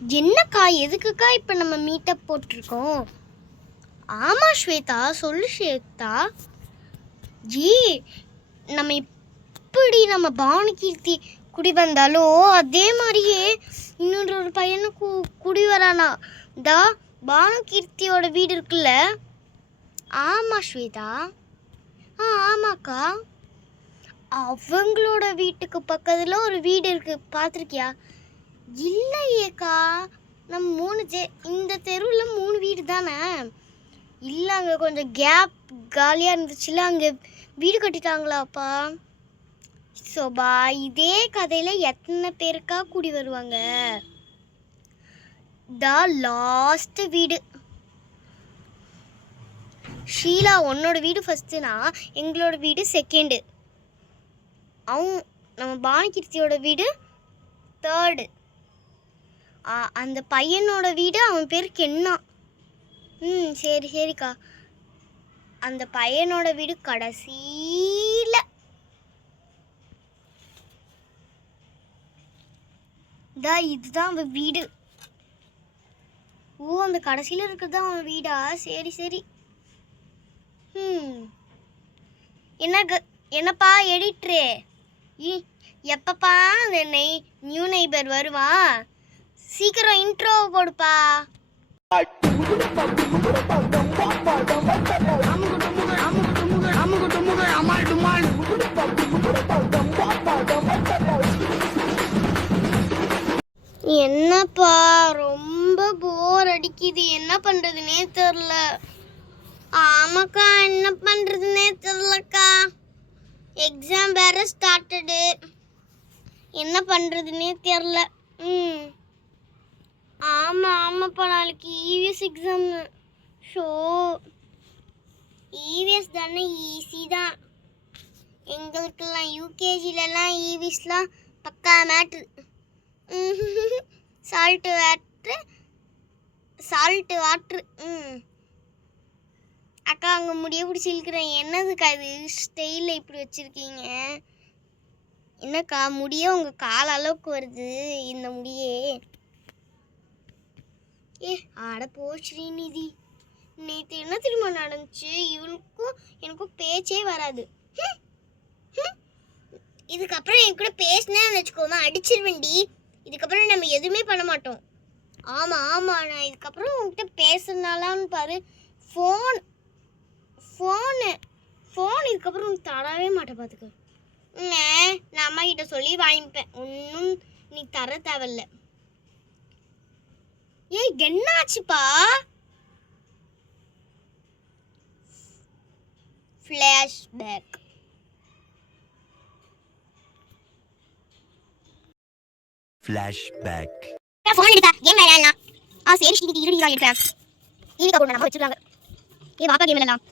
என்னக்கா எதுக்குக்கா இப்போ நம்ம மீட்டப் போட்டிருக்கோம்? ஆமாம் ஸ்வேதா, சொல்லு ஸ்வேதா. ஜி, நம்ம இப்படி நம்ம பானுகீர்த்தி குடி வந்தாலும் அதே மாதிரியே இன்னொரு பையனு குடி வரானா. தா பானுகீர்த்தியோட வீடு இருக்குல்ல. ஆமாம் ஸ்வேதா. ஆமாக்கா. அவங்களோட வீட்டுக்கு பக்கத்தில் ஒரு வீடு இருக்குது, பார்த்துருக்கியா? இல்லையேக்கா, நம்ம இந்த தெருவில் 3 வீடு தானே. இல்லை, அங்கே கொஞ்சம் கேப் காலியாக இருந்துச்சுல, அங்கே வீடு கட்டிட்டாங்களாப்பா. சோபா, இதே கதையில் எத்தனை பேருக்கா கூடி வருவாங்க? லாஸ்ட் வீடு ஷீலா, உன்னோட வீடு ஃபஸ்ட்டுனா எங்களோட வீடு செகண்டு. நம்ம பானுகீர்த்தியோட வீடு தேர்டு. அந்த பையனோட வீடு அவன் பேர் கென்னா. சரி சரிக்கா. அந்த பையனோட வீடு கடைசியில். இதுதான் அவன் வீடு. ஓ, அந்த கடைசியில் இருக்கிறது தான் அவன் வீடா? சரி சரி. என்னப்பா எடிட்ரு, எப்பப்பா அந்த நியூ நெய்பர் வருவான்? சீக்கிரம் இன்ட்ரோ போடுப்பா. என்னப்பா ரொம்ப போர் அடிக்குது, என்ன பண்றதுன்னே தெரியல. ஆமாக்கா, என்ன பண்றதுன்னே தெரியலக்கா. எக்ஸாம் வேற ஸ்டார்டடு, என்ன பண்றதுன்னே தெரியல. ஆமாப்பா, நாளைக்கு இவிஎஸ் எக்ஸாம். ஷோ, இவிஎஸ் தானே, ஈஸி தான். எங்களுக்கெல்லாம் யூகேஜிலலாம் இவிஎஸ்லாம் பக்கா மேட்ரு. Salt water. அக்கா, அங்கே முடிய பிடிச்சி இழுக்கிறேன். என்னதுக்கா இது ஸ்டைலில் இப்படி வச்சுருக்கீங்க? என்னக்கா, முடிய உங்கள் கால அளவுக்கு வருது இந்த முடியே. ஆட போ ஸ்ரீநிதி, நேற்று என்ன திரும்ப நடந்துச்சு? இவளுக்கும் எனக்கும் பேச்சே வராது. இதுக்கப்புறம் என் கூட பேசினேன்னு வச்சுக்கோமா, அடிச்சிருவேண்டி. இதுக்கப்புறம் நம்ம எதுவுமே பண்ண மாட்டோம். ஆமாம், நான் இதுக்கப்புறம் உங்ககிட்ட பேசுனாலான்னு பாரு. ஃபோன் இதுக்கப்புறம் தரவே மாட்டேன், பார்த்துக்க. நான் அம்மா கிட்ட சொல்லி வாங்கிப்பேன், ஒன்றும் நீ தர தேவையில்ல. என்னாச்சுப்பா? ஃப்ளாஷ்பேக். ஃபோன் எடுத்தா கேம் விளையாடலாம். சரி ஸ்ரீநிதி, இருடா எடுக்கிறேன். ஈவிகா போட நம்ம வச்சுருக்காங்க. வாப்பா கேம் விளையாடலாம்.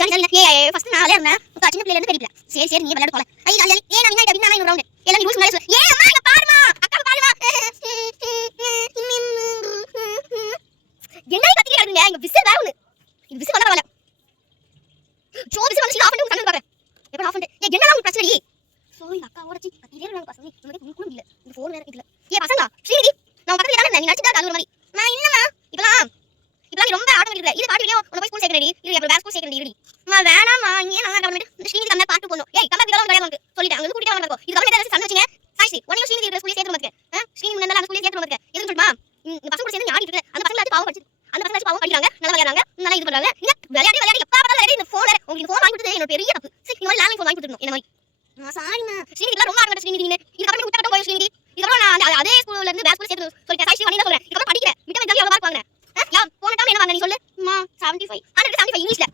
ஜாலி. ஃபர்ஸ்ட் நான் விளையாடுறேன், சின்ன பிள்ளைல இருந்து தெரியல. சரி நீ விளையாட போல. நான் விளையாட அப்படின்னா நான் ரவுண்ட் எல்லாம் ரூல்ஸ் மாதிரி சொல்லு. அம்மா இங்க பாருமா, அக்கா பாருமா. என்ன கத்திக்கிட்டு இருக்கீங்க? இங்க விசில் வேற ஒண்ணு. இது விசில் வந்தா வரல. விசில் வந்து ஆஃப் பண்ணி கண்ணு பாக்க. எப்ப ஆஃப் பண்ணு? என்னடா உங்க பிரச்சனை? சோய் அக்கா ஓடச்சி கத்திட்டே இருக்காங்க பசங்க. நமக்கு குளு இல்ல. இந்த ஃபோன் வேற இல்ல. பசங்க ஸ்ரீநிதி, நான் பக்கத்துல தான நீ நடிச்சிட்டா அது ஒரு மாதிரி. நான் இல்லமா. இப்பலாம் ரொம்ப ஆட வேண்டியது. இது பாட்டு வீடியோ உன போய் ஸ்கூல் சேர்க்கறடி. இது அப்புறம் வேற ஸ்கூல் சேர்க்கறடி இருடி. வேணாமா, இங்கே நான் கவர்மெண்ட் இந்த ஸ்ரீநிதி கம்மா பாட்டு போணும். கம்மா வீடியோ கடையா வந்து சொல்லிட்டேன். அங்க கூட்டிட்டு வரணும். இது கவர்மெண்ட் ஏதாவது சண்டை வச்சீங்க. சாய்ஸ்ரீ, உன்னை ஸ்ரீநிதி இருக்கிற ஸ்கூல்ல சேர்த்து வந்துக்க. ஸ்ரீநிதி முன்னல அந்த ஸ்கூல்ல சேர்த்து வந்துக்க. எதுக்கு சொல்லுமா? இந்த பசங்க கூட சேர்ந்து ஆடிட்டு இருக்கு. அந்த பசங்க பாவம் படிச்சு. அந்த பசங்க பாவம் படிக்கிறாங்க. நல்லா விளையாடுறாங்க. நல்லா இது பண்றாங்க. நீங்க விளையாடி எப்ப பார்த்தாலும் இந்த ஃபோன் உங்களுக்கு ஃபோன் வாங்கி கொடுத்தது என்னோட பெரிய தப்பு. சரி, இந்த மாதிரி லேண்ட்லைன் ஃபோன் வாங்கி கொடுத்துறணும். என்ன மாதிரி சாரிமா ஸ்ரீநிதி ரொம்ப ஆட மாட்டேன். ஸ்ரீநிதி இதுக்கப்புறம் விட்டு போய் ஸ்ரீநிதி. இதுக்கப்புறம் நான் அதே ஸ்கூல்ல இருந்து வேற ஸ்கூல்ல சேர்த்து சொல்லிட்டேன். சாய்ஸ்ரீ பண்ணி தான் சொல்றேன். இதுக்கப்புறம் படிக்கிறேன். மிட்ட எக்ஸாம் எவ்வளவு மார்க் வாங்குறேன்? போன டைம் என்ன வாங்க நீ சொல்லு? 75 175 இங்கிலீஷ்ல.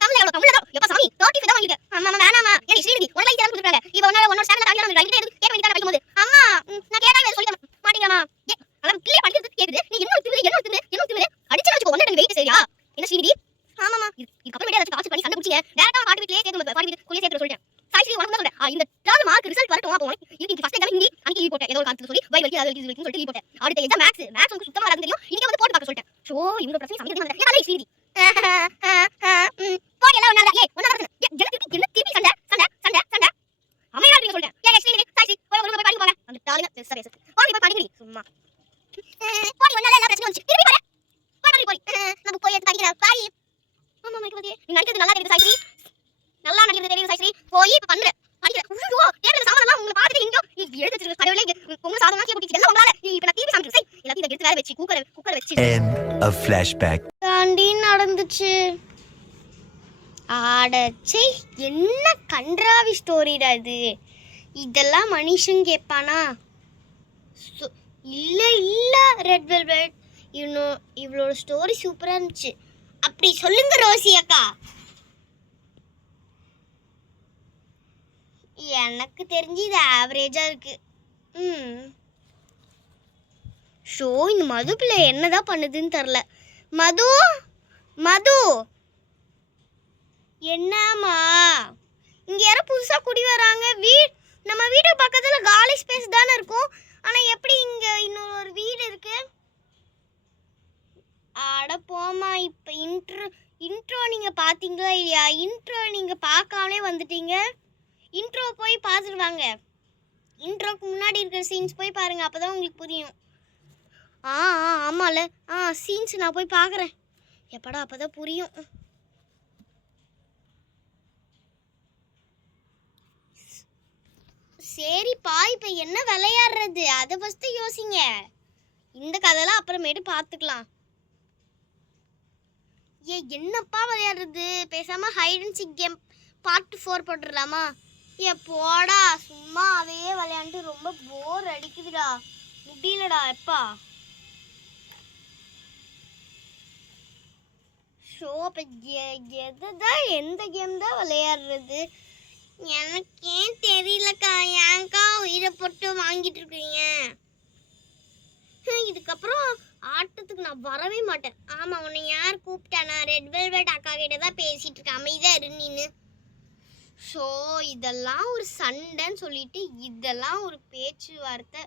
தமிழ்ல எவ்வளவு? தமிழ்ல எப்ப சாமி 35 தான் வாங்கிட்டேன். அம்மா வேணாமா, ஏன் ஸ்ரீநிதி உனக்கு லைக் தான் கொடுத்துறாங்க. இப்போ உன்னோட ஸ்டாண்டர்ட் ஆகியா நான் ரைட் கேட்க வேண்டியதா படிக்கும்போது அம்மா நான் கேட்டாவே சொல்லிட மாட்டீங்கம்மா. அதான் கிளியர் படிக்கிறது கேக்குது. நீ என்ன திமிரு அடிச்சு வச்சுக்கோ. ஒண்ணே ரெண்டு வெயிட் சரியா? என்ன ஸ்ரீநிதி? ஆமாமா, இதுக்கப்புறம் வேற ஏதாச்சும் காசு பண்ணி சண்டை பிடிச்சீங்க. டேரக்டா பாட்டு வீட்லயே கேட்க பாட்டு வீட்டு குளியே சேர்த்து சொல்லிட்டேன். சாய்ஸ்ரீ உனக்கு தான் சொல்றேன். இந்த டர்ம் மார்க் ரிசல்ட் வரட்டும். அப்போ இதுக்கு ஃபர்ஸ்ட் எக்ஸாம் ஹிந்தி அன்னைக்கு லீவ் போட்டேன். ஏதோ ஒரு காரணத்துக்கு சொல்லி பை வலிக்கு அது வலிக்கு சொல்லிட்டு லீவ் போட்டேன். அடுத்த எக்ஸாம் மேத்ஸ் உங்களுக்கு சுத்தமா வராது தெரியும். இன்னைக்கு வந்து போட்டு பார்க்க சொல்லிட்டேன். ஷோ இவங்க பிரச்சனை சமைக்கிறது வந்து என்ன ஸ்ரீநிதி போய் எல்லாம் ஒண்ணால ஒண்ணா நடக்குது. என்ன திருப்பி சண்டை அமைதியா இருங்க சொல்லிட்டேன். ஸ்ரீநிதி சாய்ஸ்ரீ போய் ஒரு போய் படிக்க போங்க. அந்த டாலிங்க சரியா போய் படிக்கிறீ சும்மா. போடி வந்தால எல்லா பிரச்சனையும் வந்துச்சு திருப்பி பாரு பாடி போடி நம்ம போய் எடுத்து தடிக்கிறா பாடி ஆமா மைக்கு பத்தி நீ நடிக்கிறது நல்லா தெரியுது சாய்ஸ்ரீ நல்லா நடிக்கிறது தெரியுது சாய்ஸ்ரீ போய் இப்ப பண்ற படிக்கிற ஐயோ ஏன் சாமானலாம் உங்களை பார்த்துட்டு இங்க எடுத்து வச்சிருக்க கடவுளே உங்க சாதமா கே போட்டு எல்லாம் உங்களால இப்ப நான் டிவி சமைச்சு எல்லாத்தையும் எடுத்து வேற வச்சு குக்கர் வச்சு End of flashback. தாண்டி நடந்துச்சு ஆடச்சே என்ன கன்றாவி ஸ்டோரிடா இது இதெல்லாம் மனுஷன் கேட்பானா இல்ல இல்ல ரெட் வெல்வெட் இன்னும் இவளோட ஸ்டோரி சூப்பரா இருந்துச்சு அப்படி சொல்லுங்க ரோசி அக்கா எனக்கு தெரிஞ்சு இது ஆவரேஜா இருக்கு ஷோ இந்த மது பிள்ளை என்னதான் பண்ணுதுன்னு தெரில மது மது என்னம்மா இங்க யாரோ புதுசா குடி வராங்க நம்ம வீட்டு பக்கத்துல காலி ஸ்பேஸ் தானே இருக்கும் ஆனா எப்படி இங்க இன்னொரு வீடு இருக்கு அட போமா இப்ப இன்ட்ரோ நீங்க பாத்தீங்களா இல்லையா இன்ட்ரோ நீங்க பார்க்காமலே வந்துட்டீங்க இன்ட்ரோ போய் பார்த்துட்டு வாங்க இன்ட்ரோக்கு முன்னாடி இருக்கிற சீன்ஸ் போய் பாருங்க அப்பதான் உங்களுக்கு புரியும் ஆமால சீன்ஸ் நான் போய் பார்க்குறேன் எப்படா அப்பதான் புரியும் சரிப்பா இப்போ என்ன விளையாடுறது அதை ஃபஸ்ட்டு யோசிங்க இந்த கதைலாம் அப்புறமேட்டு பார்த்துக்கலாம் என்னப்பா விளையாடுறது பேசாமல் hide and seek game part 4 போட்டுடலாமா போடா சும்மா அதையே விளையாண்டு ரொம்ப போர் அடிக்குதுடா முடியலடா எப்பா ஷோ இப்போ எதுதான் எந்த கேம் தான் விளையாடுறது எனக்கே தெரியலக்கா ஏன்க்கா உயிரை போட்டு வாங்கிட்டு இருக்கீங்க இதுக்கப்புறம் ஆட்டத்துக்கு நான் வரவே மாட்டேன் ஆமா உன்னை யார் கூப்பிட்டானா ரெட் வெல்வெட் அக்கா கிட்ட தான் பேசிட்டு இருக்கேன் அமைதியா இரு நீனு ஸோ இதெல்லாம் ஒரு சண்டைன்னு சொல்லிட்டு இதெல்லாம் ஒரு பேச்சுவார்த்தை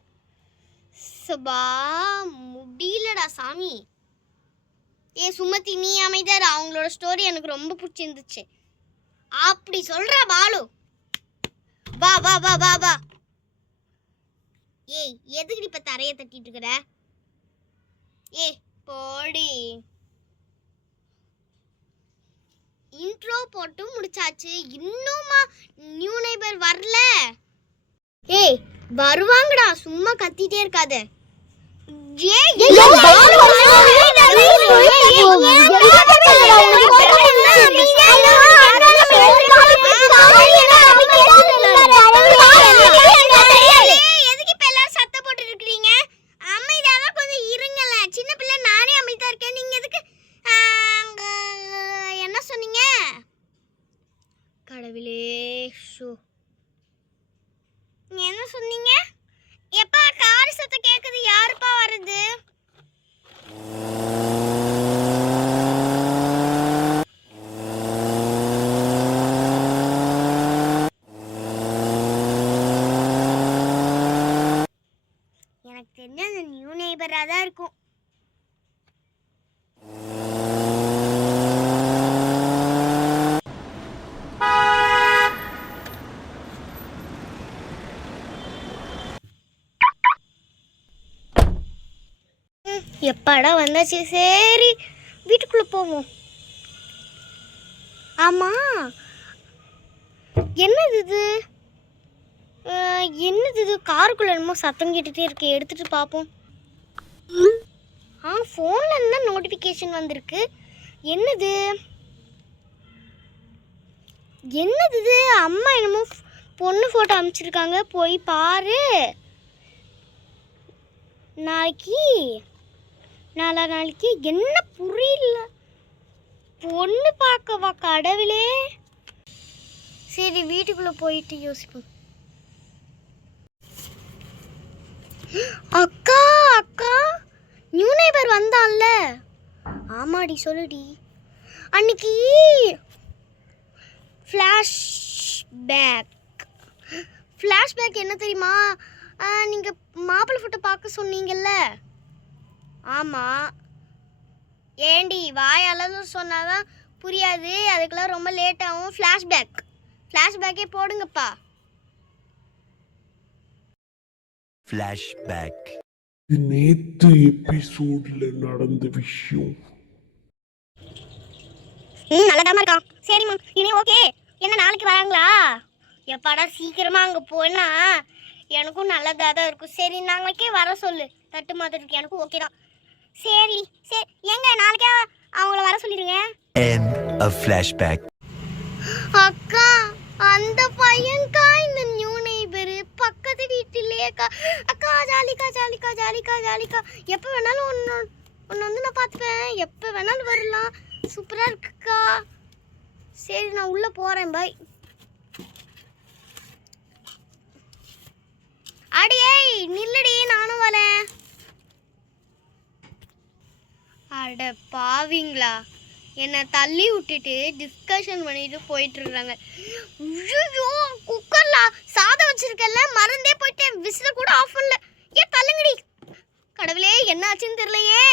சபா முடியலடா சாமி சுமதி நீ அமைதியா அவங்களோட ஸ்டோரி எனக்கு ரொம்ப பிடிச்சிருந்துச்சு அப்படி சொல்றா பாலு வா வா வா வா வா எதுக்கு இப்ப தரைய தட்டிட்டு இருக்கற போடி இன்ட்ரோ போட்டு முடிச்சாச்சு இன்னுமா நியூ நெய்பர் வரல வருவாங்கடா சும்மா கத்திட்டே இருக்காத என்ன சொன்னீங்க எப்பா கார் சத்தம் கேக்குது யாருப்பா வருது எனக்கு தெரிஞ்ச அந்த நியூ நெய்பரா தான் இருக்கும் எப்பாடா வந்தாச்சு சரி வீட்டுக்குள்ள போவோம் ஆமா என்னது இது காருக்குள்ள என்னமோ சத்தம் கேட்டுட்டே இருக்கு எடுத்துட்டு பார்ப்போம் ஃபோன்ல இருந்தா நோட்டிஃபிகேஷன் வந்திருக்கு என்னது இது அம்மா என்னமோ பொண்ணு போட்டோ அனுப்பிச்சிருக்காங்க போய் பாரு நாளைக்கு என்ன புரியல பொண்ணு பார்க்கவா கடவுளே சரி வீட்டுக்குள்ள போயிட்டு யோசிப்போம் அக்கா நியூ நெய்பர் வந்தான்ல ஆமாடி சொல்லுடி அன்னைக்கு ஃப்ளாஷ்பேக் என்ன தெரியுமா நீங்கள் மாப்பிள்ளை ஃபோட்டோ பார்க்க சொன்னீங்கல்ல ஆமாம் ஏண்டி வாயால் சொன்னாதான் புரியாது அதுக்கெல்லாம் ரொம்ப லேட் ஆகும் ஃப்ளாஷ்பேக்கே போடுங்கப்பா Flashback. இது நேத்து எபிசோட்ல நடந்த விஷயம். நல்லதாமா இருக்கான். சரிம்மா இனி ஓகே. என்ன நாளைக்கு வராங்களா? எப்பாடா சீக்கிரமா அங்கே போனா எனக்கும் நல்லதாக தான் இருக்கும். சரி நாளைக்கே வர சொல்லு. தட்டு மாத்திரத்துக்கு எனக்கும் ஓகே தான். சரி சரி எங்க நாளைக்கே அவங்கள வர சொல்லிடுங்க. End of flashback. அக்கா அந்த பையன்கா இந்த நியூ நெய்பர் பக்கத்து வீட்டிலேயேக்கா. அக்கா ஜாலிக்கா ஜாலிக்கா ஜாலிக்கா ஜாலிக்கா. எப்போ வேணாலும் ஒன்று வந்து நான் பார்த்துப்பேன். எப்போ வேணாலும் வரலாம். சூப்பராக இருக்குக்கா. சரி நான் உள்ளே போகிறேன். பாய். அடியே நில்லடி நானும் வரேன். அட பாவிங்களா, என்னை தள்ளி விட்டுட்டு டிஸ்கஷன் பண்ணிட்டு போயிட்டு இருக்காங்க. ஐயோ குக்கர்ல சாதம் வச்சிருக்கல மறந்தே போயிட்டேன். விசில கூட ஆஃப் பண்ணல. ஏன் தள்ளுங்கடி. கடவுளே என்ன ஆச்சுன்னு தெரியலையே.